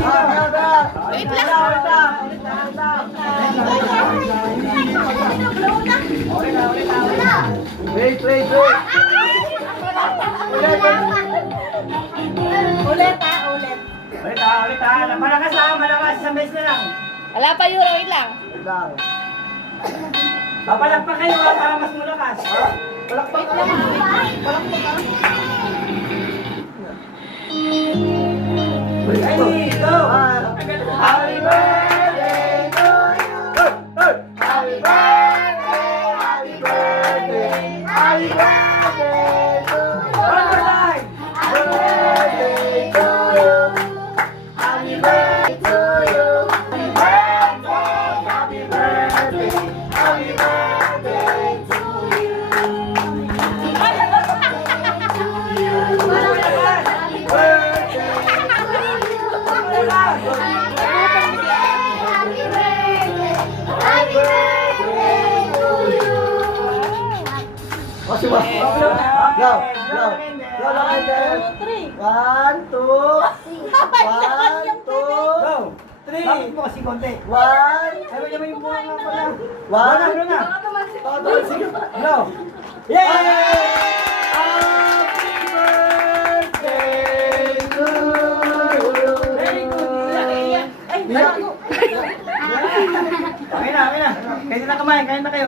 Wait lang. Wait. Ulit. Ulit ha. Malakas ha, malakas. Isang beses na lang. Wala pa yun, wait lang. Papalakpak kayo ha, para mas malakas. Palakpak ka. Ready, go! Happy birthday to you. Happy birthday, happy birthday, happy birthday to you. One more time! Happy birthday to you. Happy birthday to you. Happy birthday, happy birthday to you. Oh, si Boss. Go. Lakad din. 1, 2. 1, 2. Go! 3! Bakit mo kasi konti? 1. Ayaw niya mo yung buha nga pala. 1. Ano na? Sige. Go! Yay! Happy birthday to you. Very good! Iyak. Okay na. Kain na kumain. Kain na kayo.